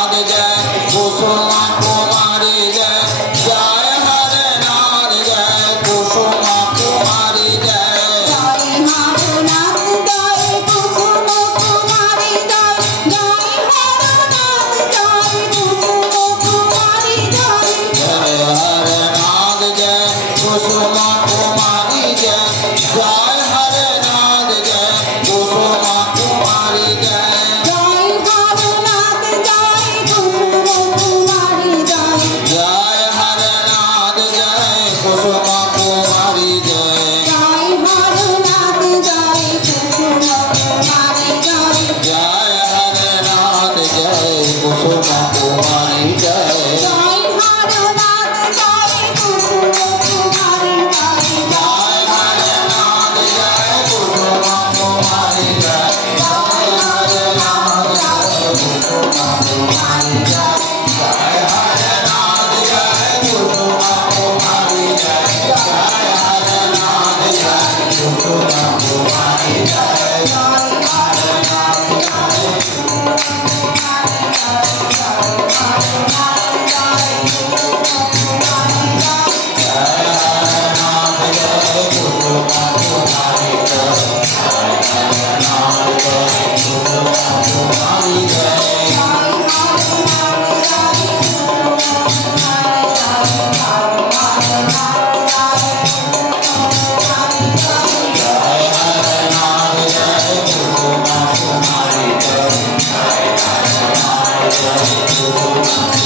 जय कुसुमा कुमारी जय जय हरे नाथ जय कुसुमा कुमारी जय जय हरे नाथ जय कुसुमा कुमारी जय जय हरे नाथ जय कुसुमा कुमारी जय जय हरे नाथ जय कुसुमा कुमारी जय जय हरे नाथ जय कुसुमा कुमारी जय कुसुमा कुमारी जय जय हरे नाथ जय कुसुमा कुमारी जय जय हरे नाथ जय कुसुमा कुमारी जय जय हरे नाथ जय कुसुमा कुमारी जय जय हरे नाथ जय कुसुमा कुमारी जय जय हरे नाथ जय कुसुमा कुमारी जय जय हरे नाथ जय कुसुमा कुमारी जय जय हरे नाथ जय कुसुमा कुमारी जय जय हरे नाथ जय Thank you.